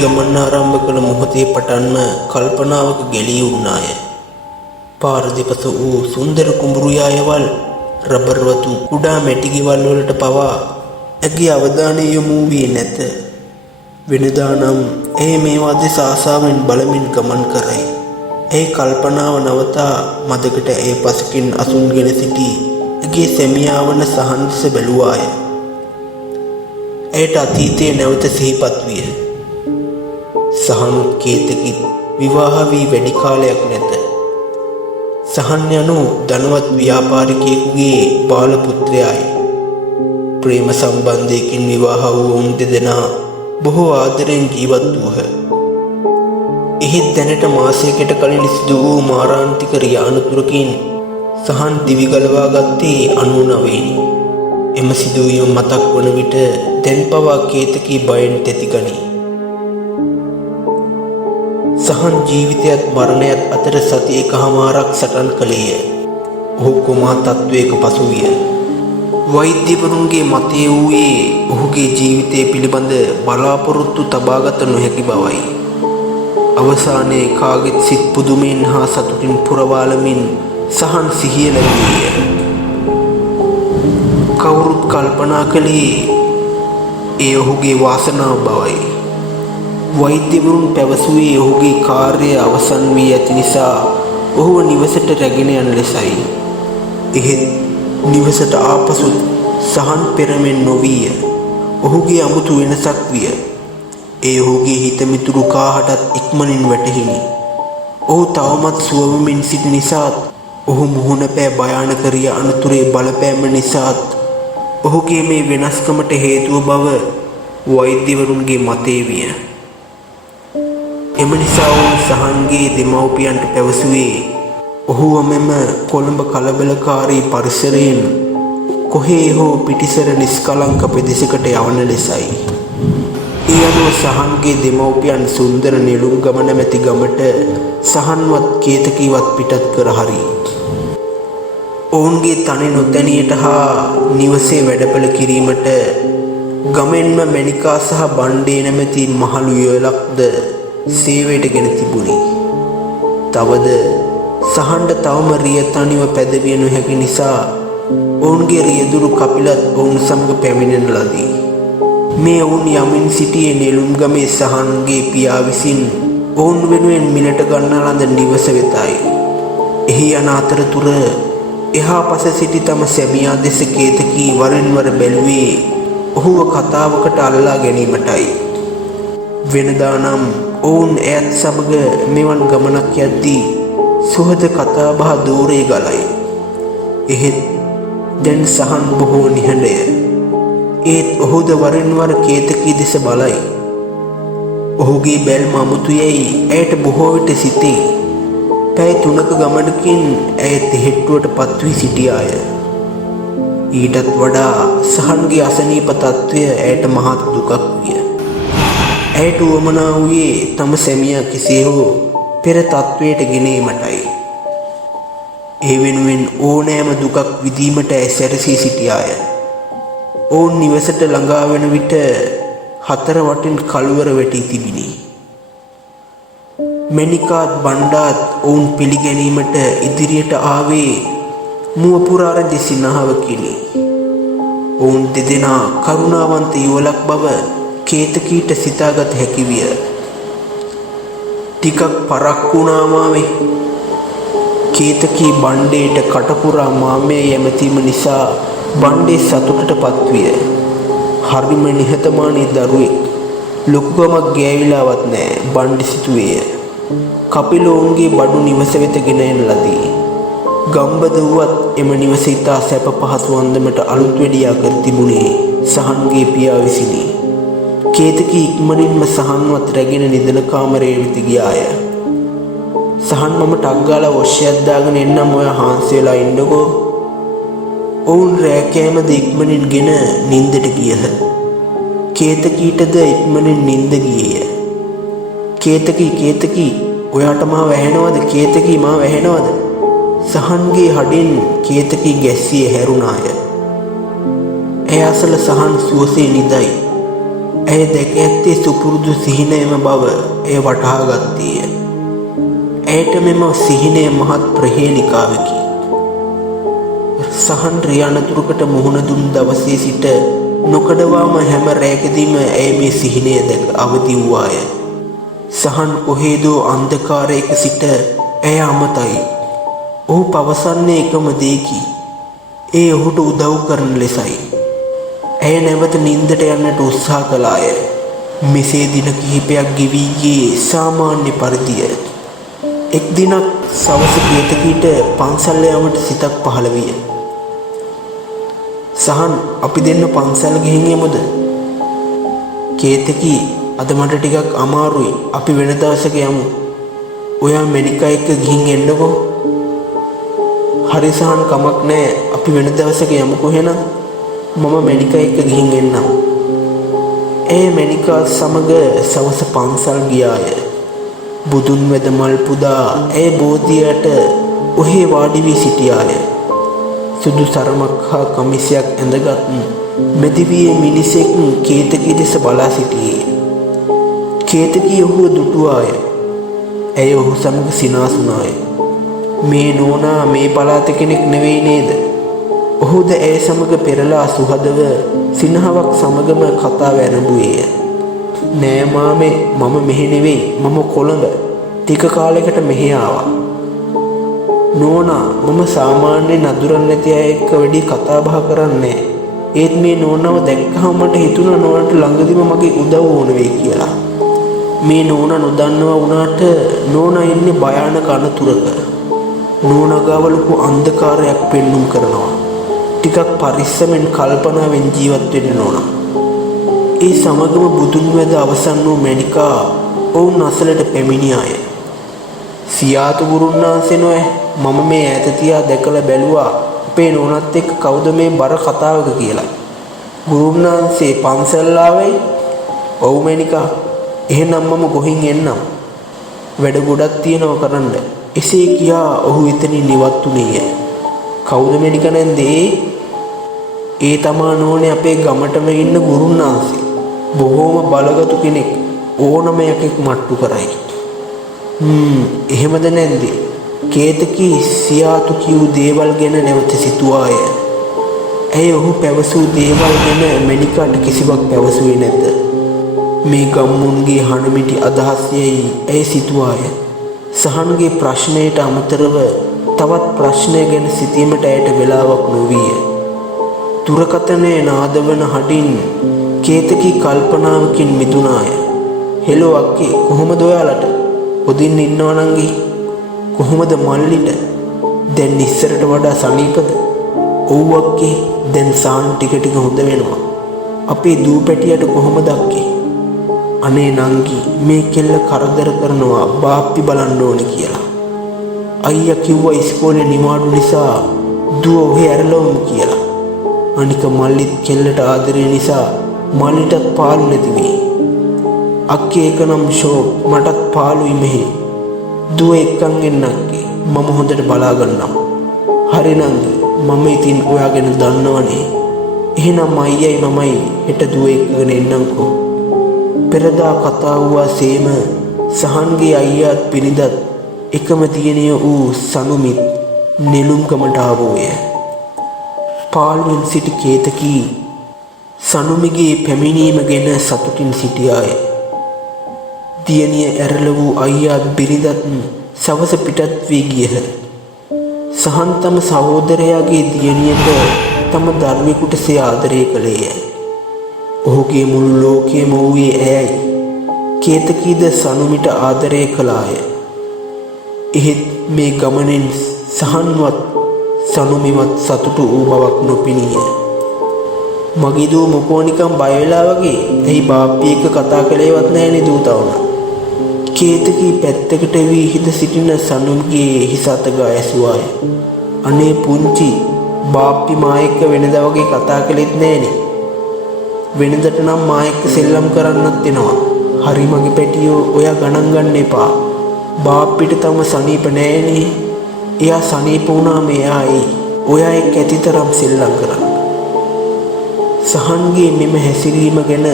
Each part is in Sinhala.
ගමන් ආරම්භ කළ මොහොතේ පටන්ම කල්පනාවක ගැලී වුණාය. පාර දෙපස වූ සුන්දර කුඹුරු යායවල්, රබර් වතු, කුඩා මැටි ගෙවල් වලට පවා ඇගේ අවධානය යොමු වී නැත. වෙනදා නම් ඇය මේවා දෙස ආසාවෙන් බලමින් ගමන් කරයි. ඇයි කල්පනාව නවතා මදකට ඇය පසකින් අසුන්ගෙන සිටි ඇගේ සැමියා වන සහන් දෙස බැලුවාය. ඇයට අතීතයේ නැවත සිහිපත් විය. සහනුත් කේතකිත් විවාහ වී වැඩි කාලයක් නැත. සහන් යනු ධනවත් ව්‍යාපාරිකයෙකුගේ බාල පුත්‍රයායි. ප්‍රේම සම්බන්ධයකින් විවාහ වූ උන් දෙදෙනා බොහෝ ආදරෙන් ජීවත් වූහ. එහෙත් දැනට මාසයකට කලින් සිදු වූ මාරාන්තික රියානුතුරකින් සහන් දිවි ගලවා ගත්තේ 99වෙනි. එම සිදුවීම මතක් වන විට දැන් පවා කේතකී බයෙන් තෙතිගනී. සහන් ජීවිතයත් මරණයත් අතර සති එකහමාරක් සටන් කළේය. ඔහු කුමා තත්වයක පසුවිය. වෛද්‍යවරුන්ගේ මතය වූයේ ඔහුගේ ජීවිතය පිළිබඳ බලාපොරොත්තු තබාගත නොහැකි බවයි. අවසානයේ කාගෙත් සිත් පුදුමයෙන් හා සතුටින් පුරවාලමින් සහන් සිහිය ලැබුවේය. කවුරුත් කල්පනා කළේ ඒ ඔහුගේ වාසනාව බවයි. වෛද්‍යවරුන් පැවසුවේ ඔහුගේ කාර්යය අවසන් වී ඇති නිසා ඔහුව නිවසට රැගෙන යන ලෙසයි. එහෙත් නිවසට ආපසු සහන් පෙරමෙන් නොවීය. ඔහුගේ අමුතු වෙනසක් විය. ඒ ඔහුගේ හිතමිතුරු කාහටත් ඉක්මනින් වැටහිණි. ඔහු තවමත් සුවවෙමින් සිටි නිසාත්, ඔහු මුහුණ පෑ භයානක රිය අනතුරේ බලපෑම නිසාත් ඔහුගේ මේ වෙනස්කමට හේතුව බව වෛද්‍යවරුන්ගේ මතය විය. එම නිසා ඔහු සහන්ගේ දෙමව්පියන්ට පැවසුවේ ඔහුව මෙම කොළඹ කලබලකාරී පරිසරයෙන් කොහේ හෝ පිටිසර නිස්කලංක පෙදෙසකට යවන ලෙසයි. ඒ අනුව සහන්ගේ දෙමව්පියන් සුන්දර නෙළුම්ගම නැමැති ගමට සහන්වත් කේතකීවත් පිටත් කර හරි. ඔවුන්ගේ තනි නොදැනියට හා නිවසේ වැඩපළ කිරීමට ගමෙන්ම මැණිකා සහ බණ්ඩේ නැමැති මහලු යොලක්ද සේවයට ගෙන තිබුණි. තවද සහන්ට තවම රිය තනිව පැදවිය නොහැකි නිසා ඔවුන්ගේ රියදුරු කපිලත් ඔවුන් සමග පැමිණෙන ලදී. මේ ඔවුන් යමින් සිටියේ නෙළුම්ගමේ සහන්ගේ පියා විසින් ඔවුන් වෙනුවෙන් මිලට ගන්නා ලද නිවස වෙතයි. එහි යන අතරතුර එහා පස සිටි තම සැමියා දෙස කේතකී වරින් වර බැලුවේ ඔහුව කතාවකට අල්ලා ගැනීමටයි. වෙනදා නම් ඔවුන් ඇයත් සමග මෙවන් ගමනක් යද්දී සුහද කතාබහ දෝරේ ගලයි. එහෙත් දැන් සහන් බොහෝ නිහඬය. ඒත් ඔහුද වරින් වර කේතකී දෙස බලයි. ඔහුගේ බැල්ම අමුතු යැයි ඇයට බොහෝ විට සිතේ. පැය 3ක ගමනකින් ඇය තෙහෙට්ටුවට පත්වී සිටියාය. ඊටත් වඩා සහන්ගේ අසනීප තත්ත්වය ඇයට මහත් දුකක් විය. ඇයට උවමනා වූයේ තම සැමියා කෙසේ හෝ පෙර තත්ත්වයට ගෙනීමටයි. ඒ වෙනුවෙන් ඕනෑම දුකක් විඳීමට ඇය සැරසී සිටියාය. ඔවුන් නිවසට ළඟා වෙන විට හතර වටින් කළුවර වැටී තිබිණි. මැණිකාත් බණ්ඩාත් ඔවුන් පිළිගැනීමට ඉදිරියට ආවේ මුව පුරාරජ සිනහවකිනි. ඔවුන් දෙදෙනා කරුණාවන්ත යුවලක් බව කේතකීට සිතාගත හැකි විය. ටිකක් පරක්කු වුණා මාමේ. කේතකී බණ්ඩේට කටපුරා මාමේ යැමතීම නිසා බණ්ඩේ සතුටට පත්විය. හරිම නිහතමානී දරුවෙක්. ලොකුකමක් ගෑවිලාවත් නෑ බණ්ඩි සිතුවේය. කපිල ඔවුන්ගේ බඩු නිවස වෙත ගෙන එන ලදී. ගම්බද වුවත් එම නිවස ඉතා සැප පහසු අන්දමට අලුත් වැඩියා කර තිබුණේ සහන්ගේ පියා විසිනි. කේතකී ඉක්මනින්ම සහන්වත් රැගෙන නිදන කාමරයේ වෙත ගියාය. සහන් මම ටක් ගාලා වොෂ්යක් දාගෙන එන්නම් ඔයා හාන්සි වෙලා ඉන්නකෝ. ඔවුන් රැකෑමද ඉක්මනින් ගෙන නින්දට ගියහ. කේතකීටද ඉක්මනින් නින්ද ගියේය. කේතකී ඔයාට මා වැහෙනවද? කේතකී මා වැහෙනවද? සහන්ගේ හඩින් කේතකී ගැස්සිය හැරුණාය. ඇය අසල සහන් සුවසේ නිදයි. ඇය දැක ඇත්තේ සුපුරුදු සිහිනයම බව එය වටහා ගත්තේය. ඇයට මෙම සිහිනය මහත් ප්‍රහේලිකාවකි. සහන් රියනතුරකට මුහුණ දුන් දවසේ සිට නොකඩවාම හැම රැකදීම ඇය මේ සිහිනය දැක අවදි වූවාය. සහන් කොහේදෝ අන්ධකාරයක සිට ඇය අමතයි. ඔහු පවසන්නේ එකම දෙයකි. ඒ ඔහුට උදව් කරන ලෙසයි. ඇය නැවත නින්දට යන්නට උත්සාහ කළාය. මෙසේ දින කිහිපයක් ගෙවී ගියේ සාමාන්‍ය පරිදිය. එක් දිනක් සවස කේතකීට පන්සල් යාමට සිතක් පහළ විය. සහන් අපි දෙන්න පන්සල් ගිහින් යමුද? කේතකී අද මට ටිකක් අමාරුයි. අපි වෙන දවසක යමු. ඔයා මැනිකා එක්ක ගිහින් එන්නකෝ. හරි සහන් කමක් නෑ. අපි වෙන දවසක යමුකෝ එහෙනම්. මම මැනිකා එක්ක ගිහින් එන්නම්. ඇය මැනිකා සමග සවස පන්සල් ගියාය. බුදුන් වෙද මල් පුදා ඇය බෝධියට ඔහේ වාඩි වී සිටියාය. සුදු සරමක් හා කමිසයක් ඇඳගත් මෙදිවියේ මිනිසෙක් කේතකී දෙස බලා සිටියේ. කේතකී ඔහුව දුටුවාය. ඇය ඔහු සමග සිනාසුනාය. මේ නෝනා මේ පළාත කෙනෙක් නෙවෙයි නේද? ඔහුද ඇය සමග පෙරලා සුහදව සිනහවක් සමගම කතාව ඇරඹුවේය. නෑ මාමේ, මම මෙහෙ නෙවෙයි, මම කොළඹ. ටික කාලයකට මෙහෙ ආවා. නෝනා, මම සාමාන්‍යයෙන් නදුරන් නැති අය එක්ක වැඩි කතා බහ කරන්නේ. ඒත් මේ නෝනාව දැක්කහම මට හිතුණා නෝනාට ළඟදිම මගේ උදව් ඕන වෙයි කියලා. මේ නෝනා නොදන්නවා වුණාට නෝනා ඉන්නේ භයානක අනතුරක. නෝනා ගාව ලොකු අන්ධකාරයක් පෙන්눔 කරනවා. ටිකක් පරිස්සමෙන් කල්පනාවෙන් ජීවත් වෙන්න ඕන. ඒ සමගම බුදුන් වැද අවසන් වූ මැනිකා ඔවුන් අසලට පැමිණියාය. සියාතු ගුරුන්නාන්සේ නොවේ. මම මේ ඈත තියා දැකලා බැලුවා අපේ නෝනත් එක්ක කවුද මේ බර කතාවක කියලා. ගුරුන්නාන්සේ පන්සල් ආවයි. ඔව් මැනිකා. එහෙනම් මම ගොහින් එන්නම්. වැඩ ගොඩක් තියෙනවා කරන්න. එසේ කියා ඔහු එතනින් ඉවත් වුණේය. කවුද මැනිකා නැන්දේ? ඒ තමා නෝනේ අපේ ගමටම ඉන්න ගුරුන්නාන්සේ. බොහෝම බලගතු කෙනෙක්. ඕනම එකෙක් මට්ටු කරයි. එහෙමද නැන්ද? කේතකී සියාතු කියූ දේවල් ගැන නැවත සිතුවාය. ඇය ඔහු පැවසූ දේවල් ගැන මැනිකාට කිසිවක් පැවසුවේ නැත. මේ ගම්මුන්ගේ හනමිටි අදහස් යැයි ඇය සිතුවාය. සහන්ගේ ප්‍රශ්නයට අමතරව තවත් ප්‍රශ්නය ගැන සිතීමට ඇයට වෙලාවක් නොවිය. දුරකථනයේ නාදවන හඬින් කේතකී කල්පනාවකින් මිදුණාය. හෙලෝ අක්කේ, කොහොමද ඔයාලට? හොදින් ඉන්නව නංගි. කොහොමද මල්ලිට? දැන් ඉස්සරට වඩා සනීපද? ඔව් අක්කේ, දැන් සාන් ටික ටික හොඳ වෙනවා. අපේ දූ පැටියට කොහොමද අක්කේ? අනේ නංගි, මේ කෙල්ල කරදර කරනවා බාප්පි බලන්න ඕනේ කියලා. අයියා කිව්වා ඉස්කෝලේ නිවාඩු නිසා දුව ඔහේ ඇරලවමු කියලා. අනික මල්ලිත් කෙල්ලට ආදරේ නිසා මල්ලිටත් පාළු නැති වෙයි. අක්කේ එක නම් ෂෝක්, මටත් පාළුයි මෙහි. දුව එක්කන් එන්න අක්කේ, මම හොඳට බලා ගන්නම්. හරි නංගි, මම ඉතින් ඔයාගෙන දන්නවනේ. එහෙනම් අයියයි මමයි හෙට දුව එක්කගෙන එන්නම්කෝ. පෙරදා කතා වූවා සේම සහන්ගේ අයියාත් පිනිදත් එකම දියණිය වූ සනුමිත් නෙළුම්කමට ආවෝය. පාළුවෙන් සිටි කේතකී සනුමිගේ පැමිණීම ගැන සතුටින් සිටියාය. දියණිය ඇරල වූ අයියාත් බිරිඳත් සවස පිටත් වී ගියහ. සහන් තම සහෝදරයාගේ දියණියට තම දරුවෙකුට සේ ආදරය කළේය. ඔහුගේ මුළු ලෝකයම වූයේ ඇයයි. කේතකීද සනුමිට ආදරය කළාය. එහෙත් මේ ගමනෙන් සහන්වත් සනුමිවත් සතුටු වූ බවක් නොපෙනීය. මගේ දූ මොකෝ නිකන් බය වෙලා වගේ. එහි බාප්පි එක්ක කතා කළේවත් නැහැනේ දූ තවම. කේතකී පැත්තකට වී හිත සිටින සනුම්ගේ හිස අත ගා ඇසුවාය. අනේ පුංචි, බාප්පි මා එක්ක වෙනදා වගේ කතා කළෙත් නැහැනේ. වෙනදට නම් මා එක්ක සෙල්ලම් කරන්නත් වෙනවා. හරි මගේ පැටියෝ, ඔයා ගණන් ගන්න එපා. බාප්පිට තම සනීප නෑනේ. එයා සනීප වුණාම එයා ඔයා එක්ක ඇතිතරම් සෙල්ලම් කරන්න. සහන්ගේ මෙම හැසිරීම ගැන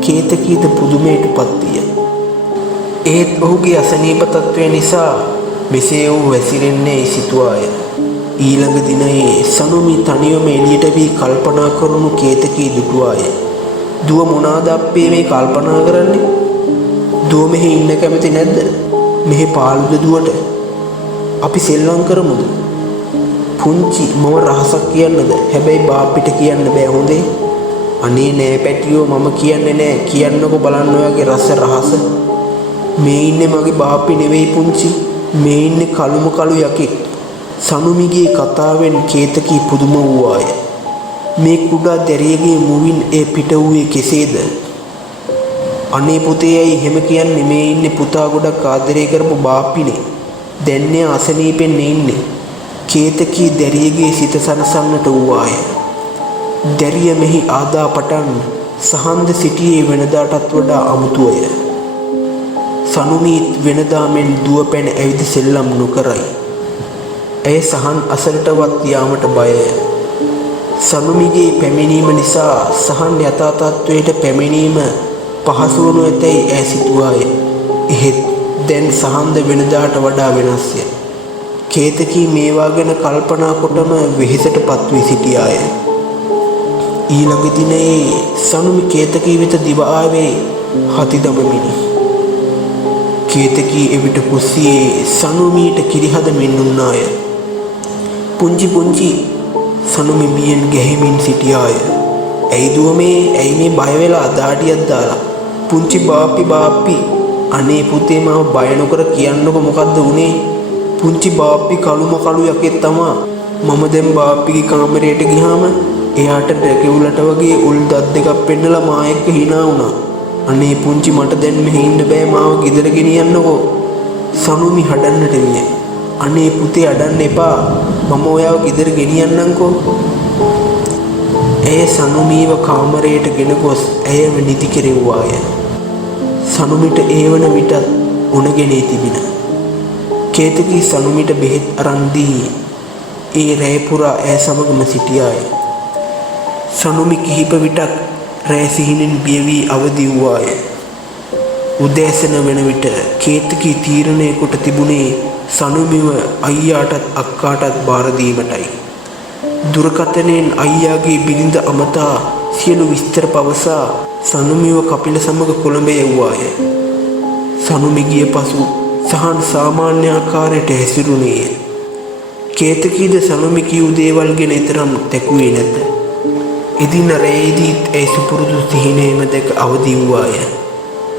කේතකීද පුදුමයට පත්විය. ඒත් ඔහුගේ අසනීප තත්ත්වය නිසා මෙසේ වූ වැසිරෙන්නේ සිතුවාය. ඊළඟ දිනයේ සනුමි තනියම එළියට වී කල්පනා කරනු කේතකී දුටුවාය. දුව මොනාද අප්පේ මේ කල්පනා කරන්නේ? දුව මෙහි ඉන්න කැමති නැද්ද? මෙහි පාළුද දුවට? අපි සෙල්ලම් කරමුද? පුංචි මම රහසක් කියන්නද? හැබැයි බාප්පිට කියන්න බෑ හොඳේ. අනේ නෑ පැටියෝ මම කියන්නේ නෑ. කියන්නකො බලන්න ඔයාගේ රහස. මේ ඉන්නේ මගේ බාප්පි නෙවෙයි පුංචි. මේ ඉන්නේ කළුම කළු යකෙක්. සනුමිගේ කතාවෙන් කේතකී පුදුම වූවාය. මේ කුඩා දැරියගේ මුවින් ඒ පිට වූයේ කෙසේද? අනේ පුතේ ඇයි එහෙම කියන්නේ? මේ ඉන්නේ පුතා ගොඩක් ආදරය කරපු බාප්පිනේ. දැන් එයා අසනීපෙන් ඉන්නේ. කේතකී දැරියගේ සිත සනසන්නට වූවාය. දැරිය මෙහි ආදා පටන් සහන්ද සිටියේ වෙනදාටත් වඩා අමුතුවය. සනුමීත් වෙනදා මෙන් දුව පැන ඇවිද සෙල්ලම් නොකරයි. ඇය සහන් අසලටවත් යාමට බයය. සනුමිගේ පැමිණීම නිසා සහන් යථා තත්ත්වයට පැමිණීම පහසු වනු ඇතැයි ඈ සිතුවාය. එහෙත් දැන් සහන්ද වෙනදාට වඩා වෙනස්ය. කේතකී මේවා ගැන කල්පනා කොටම වෙහෙසට පත්වී සිටියාය. ඊළඟ දිනයේ සනුමි කේතකී වෙත දිව ආවේ හති දමමිනි. කේතකී එවිට කුස්සියේ සනුමීට කිරිහද මෙන්නුන්නාය. පුංචි සනුමි බියෙන් ගැහිමින් සිටියාය. ඇයි දුව ඇයි මේ බය වෙලා දාඩියක් දාලා? පුංචි බාප්පි අනේ පුතේ මම බය නොකර කියන්නකො මොකද්ද වුනේ? පුංචි බාප්පි කළුම කළු යකෙක් තමා. මම දැන් බාප්පිගේ කාමරයට ගියාම එයාට ඩැකියුලට වගේ උල් දත් දෙකක් පෙන්නලා මා එක්ක hina වුණා. අනේ පුංචි මට දැන් මෙහෙ ඉන්න බෑ මාව ගෙදර ගෙනියන්නකෝ. සනුමි හඩන්නට විය. අනේ පුතේ අඩන්න එපා. මම ඔයාව ගෙදර ගෙනියන්නම්කෝ. ඇය සනුමීව කාමරයට ගෙන ගොස් ඇයව නිදි කෙරෙව්වාය. සනුමිට ඒ වන විටත් උණගෙනී තිබින. කේතකී සනුමිට බෙහෙත් අරන් දී ඒ රැය පුරා ඇය සමගම සිටියාය. සනුමි කිහිප විටක් රැය සිහිනෙන් බිය වී අවදි වූවාය. උදෑසන වන විට කේතකී තීරණය කොට තිබුණේ සනුමිව අයියාටත් අක්කාටත් බාර දීමටයි. දුරකථනයෙන් අයියාගේ බිරිඳ අමතා සියලු විස්තර පවසා සනුමිව කපිල සමග කොළඹ යවුවාය. සනුමි ගිය පසු සහන් සාමාන්‍ය ආකාරයට හැසිරුණේය. කේතකීද සනුමි කියූ දේවල් ගැන තරම් තැකුවේ නැත. එදින රැයේදීත් ඇය සුපුරුදු සිහිනයම දැක අවදි වූවාය.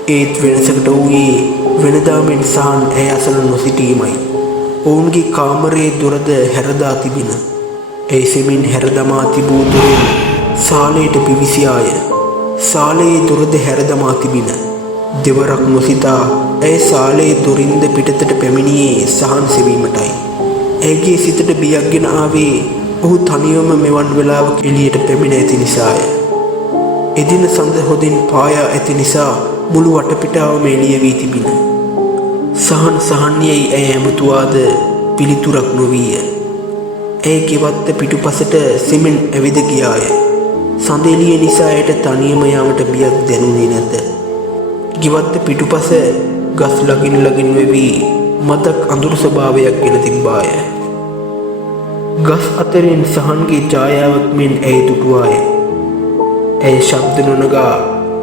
ඒත් වෙනසකට වූයේ වෙනදා මෙන් සහන් ඇය අසල නොසිටීමයි. ඔවුන්ගේ කාමරයේ දොරද හැරදා තිබින. ඇයි සෙමින් හැරදමා තිබූ දොරින් සාලයට පිවිසියාය. සාලයේ දොරද හැරදමා තිබින. දෙවරක් නොසිතා ඇය සාලයේ දොරින්ද පිටතට පැමිණියේ සහන් සෙවීමටයි. ඇයගේ සිතට බියක් ගෙන ආවේ ඔහු තනියම මෙවන් වෙලාවක එළියට පැමිණ ඇති නිසාය. එදින සඳ හොදින් පායා ඇති නිසා මුළු වටපිටාවම එළිය වී තිබින. සහන් යයි ඇය ඇමතුවාද පිළිතුරක් නොවීය. ඇය ගෙවත්ත පිටුපසට සෙමෙන් ඇවිද ගියාය. සඳ එළිය නිසා ඇයට තනියම යාමට බියක් දැනුනේ නැත. ගෙවත්ත පිටුපස ගස් ලගින් වෙවි මතක් අඳුරු ස්වභාවයක් ගෙන තිබ්බාය. ගස් අතරින් සහන්ගේ ඡායාවක් මෙන් ඇය දුටුවාය. ඇය ශබ්ද නොනගා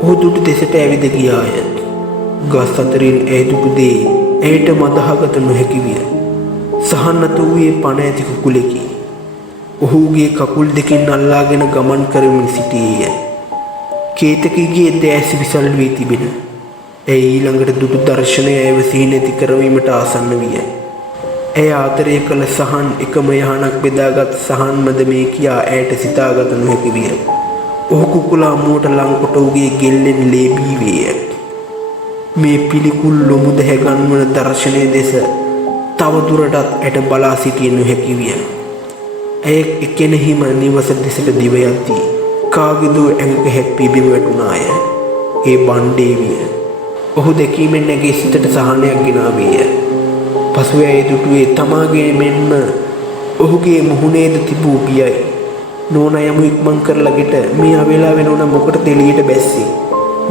ඔහු දුටු දෙසට ඇවිද ගියාය. ගස් අතරින් ඇය දුටු දේ ඇයට මදහගත නොහැකි විය. සහන් අත වූයේ පණ ඇති කුකුලෙකි. ඔහුගේ කකුල් දෙකින් අල්ලාගෙන ගමන් කරමින් සිටියේය. කේතකීගේ දැස් විසල් වී තිබෙන. ඇය ඊළඟට දුටු දර්ශනය ඇයව සිහිනැති කරවීමට ආසන්න විය. ඇය ආදරය කළ සහන් එකම යහනක් බෙදාගත් සහන්මද මේ කියා ඇයට සිතාගත නොහැකි විය. ඔහු කුකුලා මුවට ලංකොට ඔහුගේ ගෙල්ලෙන් ලේ බීවේය. මේ පිළිකුල් ලොමු දැහැගන්වන දර්ශනය දෙස තවදුරටත් ඇයට බලා සිටිය නොහැකි විය. ඇය එකෙනෙහිම නිවස දෙසට දිව යද්දී කාගේදෝ ඇඟක හැප්පී බිම වැටුණාය. ඒ බණ්ඩේ විය. ඔහු දැකීමෙන් ඇගේ සිතට සහනයක් ගෙනාවේය. පසුව ඇය දුටුවේ තමාගේ මෙන්ම ඔහුගේ මුහුණේද තිබූ බියයි. නෝනා යමු ඉක්මන් කරලා ගෙට මේ අවෙලාවේ නෝනා මොකටද එළියට බැස්සේ?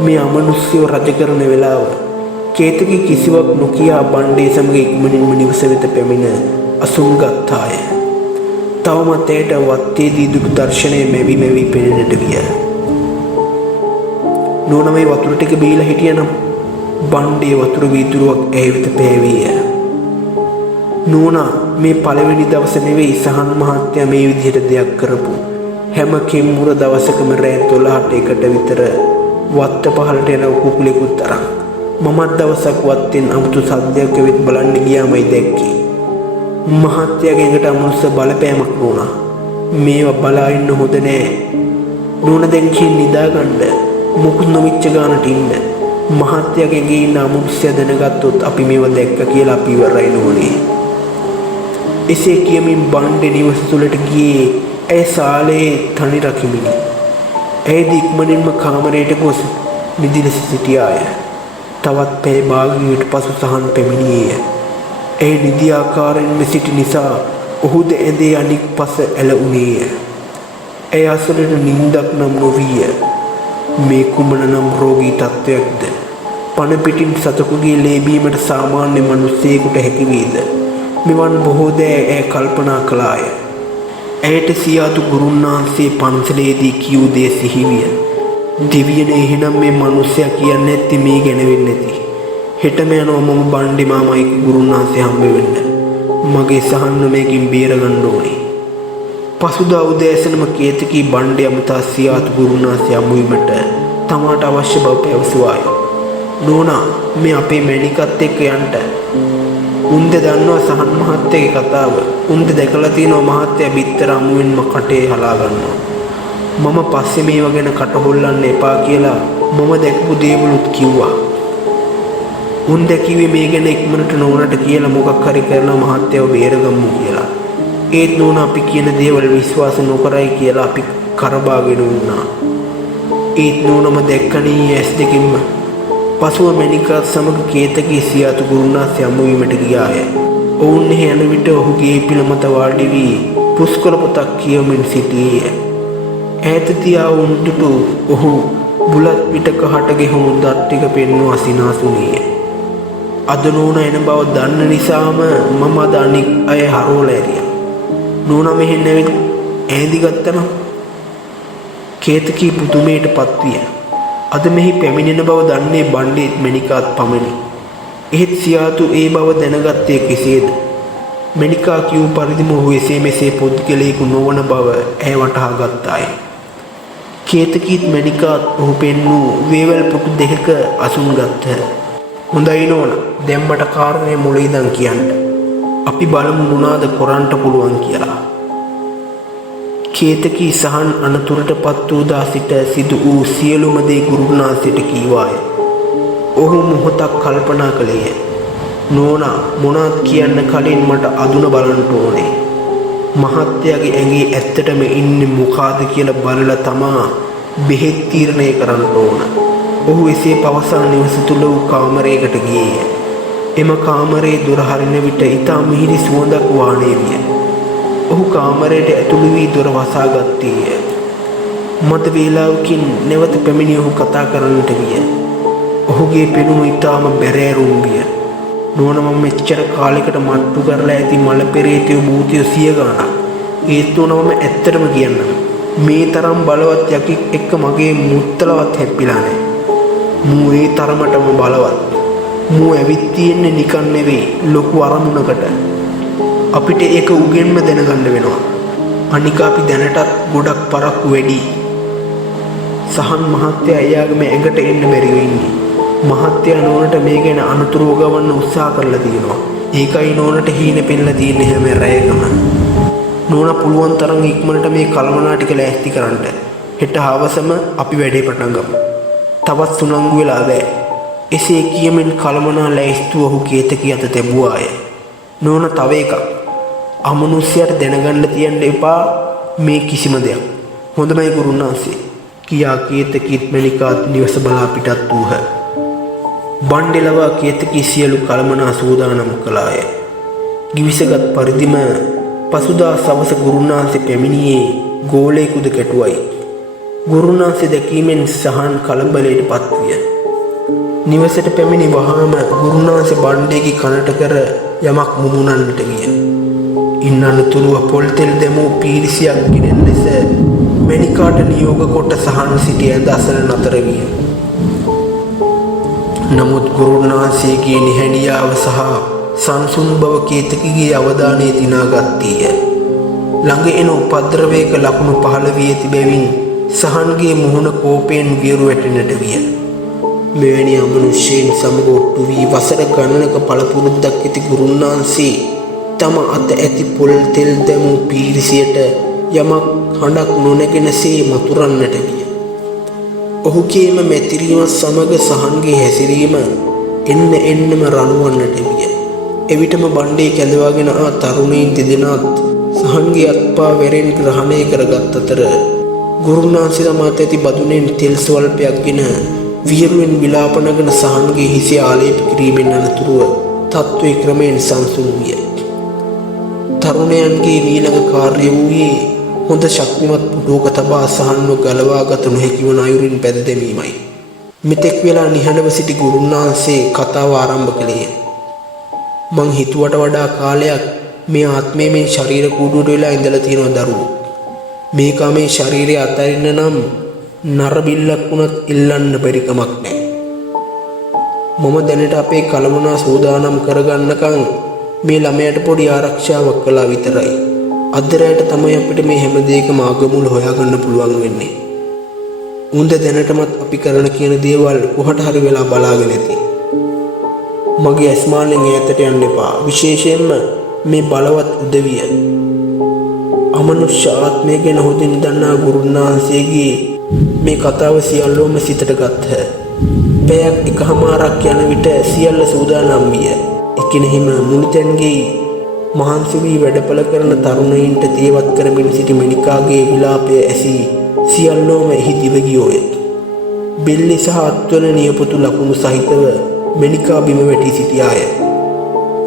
මේ අමනුෂ්‍යව රජ කරන වෙලාව කේතකී කිසිවක් නොකියා බණ්ඩේ සමග ඉක්මනින්ම නිවස වෙත පැමිණ අසුන් ගත්තාය. තවමත් ඇයට වත්තේදී දුටු දර්ශනය මැවි මැවි පෙනෙන්නට විය. නෝනා මේ වතුර ටික බීලා හිටියනම් බණ්ඩේ වතුර වීදුරුවක් ඇය වෙත පෑවිය. නෝනා මේ පළවෙනි දවස නෙවෙයි සහන් මහත්තයා මේ විදිහට දෙයක් කරපු. හැම කිම්මුර දවසකම රෑ 12ට එකට විතර වත්ත පහලට යන කුකුලෙකුත් තරම් මමත් දවසක් වත්තෙන් අමුතු සද්දයක් වෙත් බලන්න ගියාමයි දැක්කේ. මහත්තයාගේ ඇඟට අමනුෂ්‍ය බලපෑමක් නෝනා. මේවා බලා ඉන්න හොඳ නෑ. නෝනා දැන් කින් නිදාගන්න. මුකුත් නොවිච්ච ගානට ඉන්න. මහත්තයාගේ ඇඟේ ඉන්න අමනුෂ්‍ය දැනගත්තොත් අපි මේවා දැක්ක කියලා අපි ඉවරයි නෝනේ. එසේ කියමින් බණ්ඩේ නිවස තුළට ගියේ ඇය සාලේ තනි රකිමිනි. ඇය ඉක්මනින්ම කාමරයට ගොස් නිදි ලෙස සිටියාය. තවත් පැය භාගයකට පසු සහන් පැමිණියේය. ඇය නිදි ආකාරයෙන්ම සිටි නිසා ඔහුද ඇඳේ අනික් පස ඇලුනේය. ඇය අසලට නිින්දක් නම් නොවිය. මේ කුමන නම් රෝගී තත්ත්වයක්ද? පණ පිටින් සතකුගේ ලේබීමට සාමාන්‍ය මිනිසෙකුට හැකි වේද? මෙවන් බොහෝ දෑ ඇය කල්පනා කළාය. ඇයට සියාතු ගුරුන් වහන්සේ පන්සලේදී කියූ දේ සිහිවිය. දෙවියනේ එහෙනම් මේ මිනිස්සයා කියන්නේ නැති මේ ගැන වෙන්නේ නැති. හෙටම යනවා මම බණ්ඩේ මාමයි ගුරුන් වහන්සේ හම්බ වෙන්න. මගේ සහන්න මේකින් බේර ගන්න ඕනේ. පසුදා උදෑසනම කේතකී බණ්ඩේ අමතා සියාතු ගුරුන් වහන්සේ හමු වීමට තමාට අවශ්‍ය බව පැවසුවාය. නෝනා මේ අපේ මැණිකත් එක්ක යන්න. උන්ද දන්නවා සහන් මහත්තයාගේ කතාව. උන්ද දැකලා තියෙනවා මහත්තයා බිත්තර අමුවෙන්ම කටේ හලා ගන්නවා. මම පස්සේ මේව ගැන කට හොල්ලන්න එපා කියලා මම දැකපු දේවලුත් කිව්වා. උන්ද කිව්වේ මේ ගැන ඉක්මනට නෝනට කියලා මොකක් හරි කරලා මහත්තයාව බේරගමු කියලා. ඒත් නෝනා අපි කියන දේවල් විශ්වාස නොකරයි කියලා අපි කරබාගෙන වුණා. ඒත් නෝනම දැක්කනේ ඇස් දෙකින්ම. පසුව මැණිකත් සමග කේතකී සියාතු ගුරුනාථ යමු වීමට ගියාය. ඔවුන් යන විට ඔහුගේ පිළ මත වාඩි වී පුස්කොළ පොතක් කියවමින් සිටියේය. ඈත තියා උන්ටුටු ඔහු බුලත් පිටක හට ගෙහුණු දත් ටික පෙන්වා සිනාසුනේය. අද නෝනා එන බව දන්න නිසාම මම අද අනික් අය හරවලා ඇරියා. නෝනා මෙහෙන් ඇවිත් ඈඳි ගත්තනම් කේතකී පුදුමයටපත් විය. අද මෙහි පැමිණෙන බව දන්නේ බණ්ඩේත් මැණිකාත් පමණි. එහෙත් සියාතු ඒ බව දැනගත්තේ කෙසේද? මැණිකා කියූ පරිදිම ඔහු එසේ මෙසේ පුද්ගලයෙකු නොවන බව ඇය වටහා ගත්තාය. කේතකීත් මැණිකාත් ඔහු පෙන්වූ වේවැල් පුටු දෙකක අසුන් ගත්හ. හොඳයි නෝනා, දැන් මට කාරණේ මුල ඉඳන් කියන්න. අපි බලමු මොනවාද කරන්න පුළුවන් කියලා. කේතකී සහන් අනතුරටපත් වූ දා සිට සිදු වූ සියලුම දේ ගුරුනාථට කීවාය. ඔහු මොහොතක් කල්පනා කළේය. නෝනා මොනවත් කියන්න කලින් මට අඳුන බලන්න ඕනේ. මහත්තයාගේ ඇඟේ ඇත්තටම ඉන්නේ මොකාද කියලා බලලා තමා බෙහෙත් තීරණය කරන්න ඕන. ඔහු එසේ පවසා නිවස තුල වූ කාමරයකට ගියේය. එම කාමරයේ දොර හරින විට ඊටා මිහිරි සුවඳක් වාහනේ විය. ඔහු කාමරයට ඇතුළු වී දොර වසා ගත්තේය. මද වේලාවකින් නැවත පැමිණි ඔහු කතා කරන්නට විය. ඔහුගේ පෙනුම ඊටාම බැරෑරුම් විය. නෝනා මම මෙච්චර කාලයකට මට්ටු කරලා ඇති මල පෙරේතයෝ භූතයෝ 100 ගණනක්. ඒත් නෝනා මම ඇත්තටම කියන්නම්. මේ තරම් බලවත් යකෙක් එක්ක මගේ මුත්තලවත් හැප්පිලා නැහැ. මූ ඒ තරමටම බලවත්. මූ ඇවිත් තියෙන්නේ නිකන් නෙවෙයි ලොකු අරමුණකට. අපිට ඒක උගෙන්ම දැනගන්න වෙනවා. අනික අපි දැනටත් ගොඩක් පරක්කු වැඩි. සහන් මහත්තයා එයාගේම ඇඟට එන්න බැරිව ඉන්නේ. මහත්තයා නෝනට මේ ගැන අනුතුරු ගවන්න උත්සාහ කරලා තියෙනවා. ඒකයි නෝනට හීන පෙන්නලා තියෙන්නේ හැම රැයකම. නෝනා පුළුවන් තරම් ඉක්මනට මේ කලමනා ටික ලෑස්ති කරන්න. හෙට හවසම අපි වැඩේ පටන් ගමු. තවත් සුනංගු වෙලා බෑ. එසේ කියමින් කලමනා ලෑස්තුව ඔහු කේතකී අත තැබුවාය. නෝනා තව එකක්. අමනුෂ්‍යයට දැනගන්න තියන්න එපා මේ කිසිම දෙයක්. හොඳමයි ගුරුනාන්සේ කියා කේතකීත් මැණිකාත් නිවස බලා පිටත් වූහ. බණ්ඩේ ලවා කේතකී සියලු කලමනා සූදානම් කළාය. ගිවිසගත් පරිදිම පසුදා සවස ගුරුනාන්සේ පැමිණියේ ගෝලයෙකුද කැටුවයි. ගුරුනාන්සේ දැකීමෙන් සහන් කලබලයට පත්විය. නිවසට පැමිණි වහාම ගුරුනාන්සේ බණ්ඩේගේ කනට කර යමක් මුමුණන්නට විය. ඉන් අනතුරුව පොල් තෙල් දැමූ පීරිසියක් ගෙනෙන ලෙස මැණිකාට නියෝග කොට සහන් සිටි ඇඳ අසල නතර විය. නමුත් ගුරුනාන්සේගේ නිහැඩියාව සහ සංසුන් බව කේතකිගේ අවධානය දිනාගත්තේය. ළඟ එන උපද්‍රවයක ලකුණු පහළ වී ඇති බැවින් සහන්ගේ මුහුණ කෝපයෙන් වියරු වැටෙන්නට විය. මෙවැනි අමනුෂ්‍යයන් සමග ඔට්ටු වී වසර ගණනක පළපුරුද්දක් ඇති ගුරුනාන්සේ තම අත ඇති පොල් තෙල් දැමූ පීරිසියට යමක් හඬක් නොනැගෙනසේ මතුරන්නට විය. ඔහුගේම මැතිරීමත් සමග සහන්ගේ හැසිරීම එන්නම රළුවන්නට විය. එවිටම බණ්ඩේ කැඳවාගෙන ආ තරුණයින් දෙදෙනාත් සහන්ගේ අත්පා වැරෙන් ග්‍රහණය කරගත් අතර ගුරුනාන්සේ තමාට ඇති බදුනෙන් තෙල් ස්වල්පයක් ගෙන වියරුවෙන් විලාප නගන සහන්ගේ හිසේ ආලේප කිරීමෙන් අනතුරුව තත්ත්වයේ ක්‍රමයෙන් සංසුන් විය. තරුණයන්ගේ ඊළඟ කාර්යය වූයේ හොඳ ශක්තිමත් පුටුවක තබා සහන්ව ගලවාගත නොහැකි වන අයුරින් පැද දැමීමයි. මෙතෙක් වෙලා නිහඬව සිටි ගුරුනාන්සේ කතාව ආරම්භ කළේය. මං හිතුවට වඩා කාලයක් මේ ආත්මයේ මේ ශරීර කූඩුවට වෙලා ඉඳලා තියෙනවා දරුවෝ. මේක මේ ශරීරය අතරින්න නම් නරබිල්ලක් වුණත් ඉල්ලන්න බැරි කමක් නැහැ. මම දැනට අපේ කලමනා සූදානම් කරගන්නකම් මේ ළමයට පොඩි ආරක්ෂාවක් කළා විතරයි. අද්දරයට තමයි අපිට මේ හැම දෙයකම අගමුල හොයාගන්න පුළුවන් වෙන්නේ. උන්ද දැනටමත් අපි කරන කියන දේවල් කොහට හරි වෙලා බලාගෙන ඇති. මගේ ඇස්මානෙන් ඈතට යන්න එපා. විශේෂයෙන්ම මේ බලවත් උදවිය. අමනුෂ්‍ය ආත්මය ගැන හොඳින් දන්නා ගුරුනාන්සේගේ මේ කතාව සියල්ලම සිතට ගත්හ. පැයක් එකහමාරක් යන විට සියල්ල සූදානම් විය. එකිනෙහිම මුළුතැන්ගේ මහන්සි වී වැඩපළ කරන තරුණයින්ට තේවත් කරමින් සිටි මැණිකාගේ විලාපය ඇසී සියල්ලෝම එහි දිව ගියෝය. බෙල්ලේ සහ අත්වල නියපොතු ලකුණු සහිතව මැණිකා බිම වැටී සිටියාය.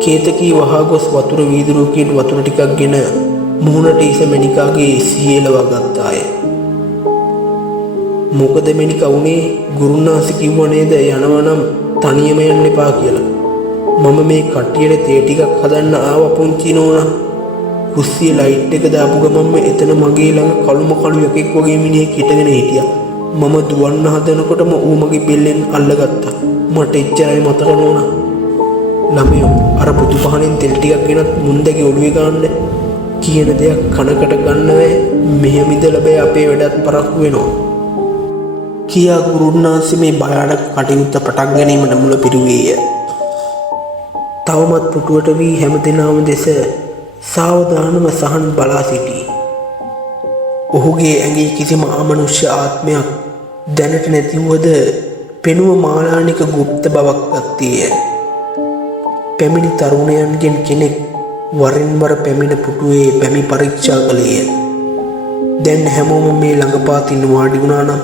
කේතකී වහා ගොස් වතුර වීදුරුවකින් වතුර ටිකක් ගෙන මුහුණට ඉස මැණිකාගේ සියලවා ගත්තාය. මොකද මැණිකා උනේ? ගුරුනාන්සේ කිව්ව නේද යනවා නම් තනියම යන්න එපා කියලා. මම මේ කට්ටියට තේ ටිකක් හදන්න ආව පුංචි නෝනා. කුස්සිය ලයිට් එක දාපු ගමන්ම එතන මගේ ළඟ කළුම කළු එකෙක් වගේ මිනිහෙක් හිටගෙන හිටියා. මම දුවන්න හදනකොටම ඌ මගේ බෙල්ලෙන් අල්ලගත්තා. මට එච්චරයි මතක නෝනා. ළමයෝ අර බුදු පහනෙන් තෙල් ටිකක් ගෙනත් මුන්දගේ ඔළුවේ ගන්න කියන දෙයක් කනකට ගන්නවෑ. මෙහෙම ඉඳලා බෑ අපේ වැඩත් පරක්කු වෙනවා. කියා ගුරුනාන්සේ මේ භයානක කටයුත්ත පටන් ගැනීමට මුල පිරුවේය. තවමත් පුටුවට වී හැමදෙනාම දෙස සාවධානව සහන් බලා සිටී. ඔහුගේ ඇඟේ කිසිම අමනුෂ්‍ය ආත්මයක් දැනට නැතිවද පෙනුම මාලානික ගුප්ත බවක් ගත්තේය. පැමිණි තරුණයන්ගෙන් කෙනෙක් වරින් වර පැමිණ පුටුවේ පැමි පරීක්ෂා කළේය. දැන් හැමෝම මේ ළඟපාතින් වාඩි වුණා නම්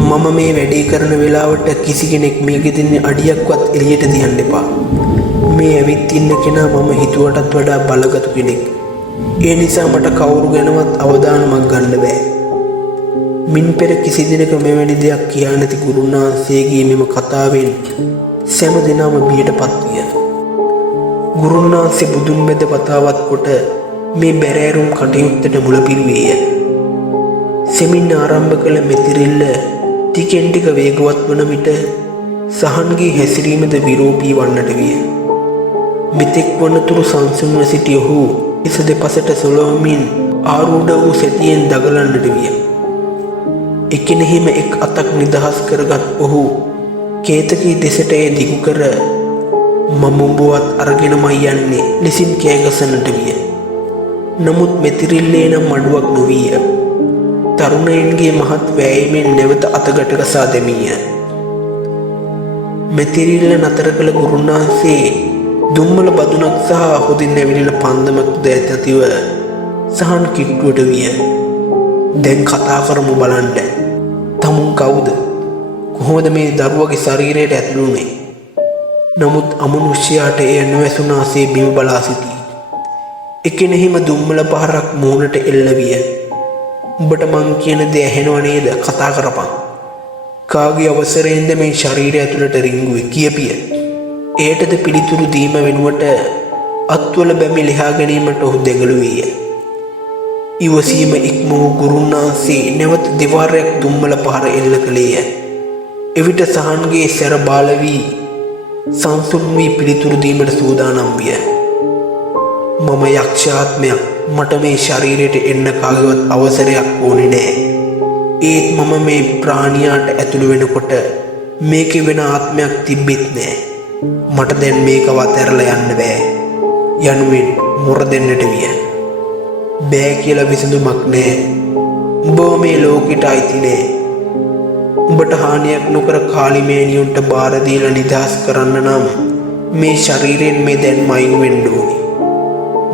මම මේ වැඩේ කරන වෙලාවට කිසි කෙනෙක් මේ ගෙදරින් අඩියක්වත් එළියට තියන්න එපා. මේ ඇවිත් ඉන්න කෙනා මම හිතුවටත් වඩා බලගතු කෙනෙක්. ඒ නිසා මට කවුරු ගැනවත් අවධානමක් ගන්න බෑ. මින් පෙර කිසි දිනක මෙවැනි දෙයක් කියා නැති ගුරුනාන්සේගේ මෙම කතාවෙන් සෑම දෙනාම බියටපත් විය. ගුරුනාන්සේ බුදුන් මැද වතාවත් කොට මේ බැරෑරුම් කටයුත්තට මුල පිරුවේය. සෙමින් ආරම්භ කළ මෙතිරිල්ල ටිකෙන් ටික වේගවත් වන විට සහන්ගේ හැසිරීමද විරෝපී වන්නට විය. මෙතෙක් වනතුරු සංසුන්ව සිටි ඔහු ඉස දෙපසට සොලවමින් ආරූඪ වූ සැටියෙන් දගලන්නට විය. එකිනෙහිම එක් අතක් නිදහස් කරගත් ඔහු කේතකී දෙසට එය දිගු කර මම උඹවත් අරගෙනමයි යන්නේ ලෙසින් කෑගසන්නට විය. නමුත් මෙතිරිල්ලේ නම් අඩුවක් නොවිය. තරුණයින්ගේ මහත් වෑයමෙන් නැවත අතගට ගසා දැමීය. මෙතිරිල්ල නතර කළ ගුරුනාන්සේ දුම්මල බදුනක් සහ හොදින් ඇවිලින පන්දමක් ද ඇතිව සහන් කිට්ටුවට විය. දැන් කතා කරමු බලන්න. තමුන් කවුද? කොහොමද මේ දරුවගේ ශරීරයට ඇතුළුනේ? නමුත් අමනුෂ්‍යයාට එය නොඇසුනාසේ බිම බලා සිටී. එකිනෙහිම දුම්මල පහරක් මුහුණට එල්ල විය. උඹට මං කියන දේ ඇහෙනව නේද? කතා කරපන්. කාගේ අවසරයෙන්ද මේ ශරීරය ඇතුළට රිංගුවේ කියපිය. එයටද පිළිතුරු දීම වෙනුවට අත්වල බැමි ලිහා ගැනීමට ඔහු දෙගළුවීය. ඉවසීම ඉක්ම වූ ගුරුන් වහන්සේ නැවත දෙවාරයක් දුම්මල පහර එල්ල කළේය. එවිට සහන්ගේ සැර බාල වී සංසුන් වී පිළිතුරු දීමට සූදානම් විය. මම යක්ෂාත්මයක්. මට මේ ශරීරයට එන්න කාගේවත් අවසරයක් ඕනේ නෑ. ඒත් මම මේ ප්‍රාණියාට ඇතුළු වෙනකොට මේකේ වෙන ආත්මයක් තිබෙත් නෑ. මට දැන් මේකවත් ඇරලා යන්න බෑ. යනුවෙන් මොර දෙන්නට විය. බෑ කියලා විසඳුමක් නෑ. උඹ මේ ලෝකෙට අයිති නෑ. උඹට හානියක් නොකර කාලිමේනියුන්ට බාර දීලා නිදහස් කරන්න නම් මේ ශරීරයෙන් මේ දැන්ම අයින් වෙන්න ඕනේ.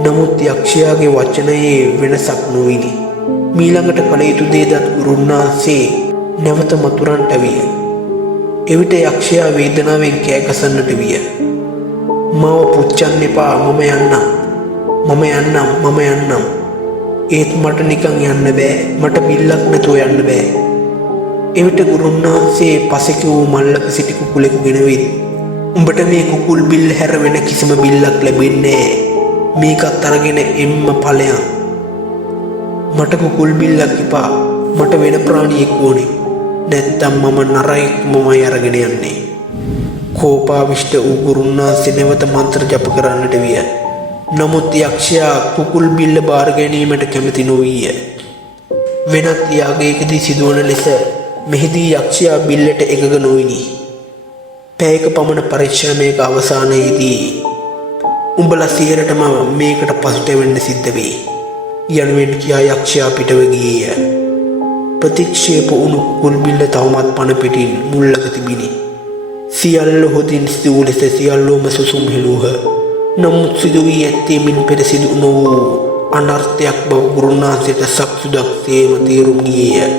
නමුත් යක්ෂයාගේ වචනයේ වෙනසක් නොවිනි. මීළඟට කළ යුතු දේදත් ගුරුන් වහන්සේ නැවත මතුරන්ට විය. එවිට යක්ෂයා වේදනාවෙන් කෑගසන්නට විය. මාව පුච්චන්න එපා. මම යන්නම්. ඒත් මට නිකන් යන්න බෑ. මට බිල්ලක් නැතුව යන්න බෑ. එවිට ගුරුන් වහන්සේ පසෙක වූ මල්ලක සිටි කුකුලෙකු ගෙනවිත් උඹට මේ කුකුල් බිල්ල හැර වෙන කිසිම බිල්ලක් ලැබෙන්නේ නෑ. මේකත් අරගෙන එම්ම ඵලයන්. මට කුකුල් බිල්ලක් එපා. මට වෙන ප්‍රාණියෙක් ඕනේ. නැත්තම් මම නරයෙක්මමයි අරගෙන යන්නේ. කෝපාවිෂ්ඨ වූ ගුරුන් වහන්සේ නැවත මන්ත්‍ර ජප කරන්නට විය. නමුත් යක්ෂයා කුකුල් බිල්ල බාර ගැනීමට කැමති නොවීය. වෙනත් යාගයකදී සිදුවන ලෙස මෙහිදී යක්ෂයා බිල්ලට එකග නොවිනි. පැයක පමණ පරීක්ෂණයක අවසානයේදී උඹලා සියරටම මේකට පසුතැවෙන්න සිද්ධ වෙයි යනුවෙන් කියා යක්ෂයා පිටව ගියේය. ප්‍රතික්ෂේප වුණු කුකුල් බිල්ල තවමත් පණ පිටින් මුල්ලක තිබිනි. සියල්ල හොදින් සිදු වූ ලෙස සියල්ලෝම සුසුම් හෙළුහ. නමුත් සිදු වී ඇත්තේ මින් පෙර සිදු නොවූ අනර්ථයක් බව ගුරුන් වහන්සේට සක්සුදක් සේම තේරුම් ගියේය.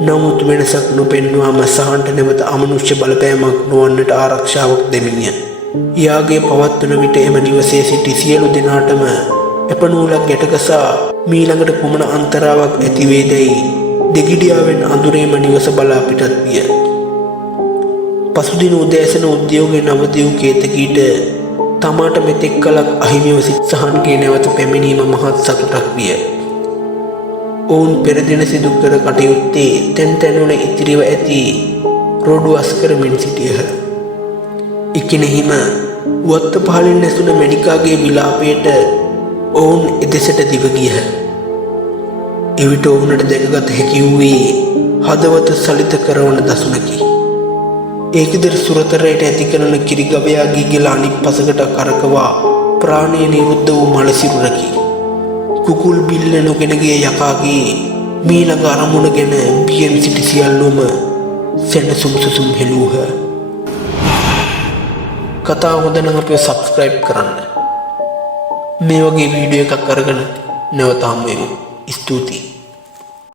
නමුත් වෙනසක් නොපෙන්වාම සහන්ට නැවත අමනුෂ්‍ය බලපෑමක් නොවන්නට ආරක්ෂාවක් දෙමිය. යාගේ පවත්වන විට එම නිවසේ සිටි සියලු දෙනාටම එපනූලක් ගැටගසා මීළඟට කුමන අන්තරාවක් ඇතිවේදැයි දෙගිඩියාවෙන් අඳුරේම නිවස බලා පිටත් විය. පසුදින උදෑසන උද්‍යෝගයෙන් අවදි වූ කේතකීට තමාට මෙතෙක් කලක් අහිමිව සිට සහන්ගේ නැවත පැමිණීම මහත් සතුටක් විය. ඔවුන් පෙර දින සිදු කර කටයුත්තේ තැන් තැන්වල ඉතිරිව ඇති රොඩු අස් කරමින් සිටියහ. ඉක්ිනෙහිම වත්ත පහලින් නැසුන මැණිකාගේ විලාපයට ඔවුන් එදෙසට දිව ගියහ. එවිට ඔවුනට දැකගත හැකි වූයේ හදවත සලිත කරවන දසුනකි. ඒකෙදර සුරතරයට ඇති කරන කිරිගබයාගේ ගෙල අනිත් පසකට කරකවා ප්‍රාණය නිරුද්ධ වූ මලසිරුරකි. කුකුල් බිල්ල නොගෙන ගිය යකාගේ මීළඟ අරමුණ ගැන බියෙන් සිටි සියල්ලෝම සැනසුම් සුසුම් හෙළුහ. කතාව හොඳ නම් අපිව සබ්ස්ක්‍රයිබ් කරන්න. මේ වගේ වීඩියෝ එකක් අරගෙන නැවත හමු වෙමු. ස්තුතියි.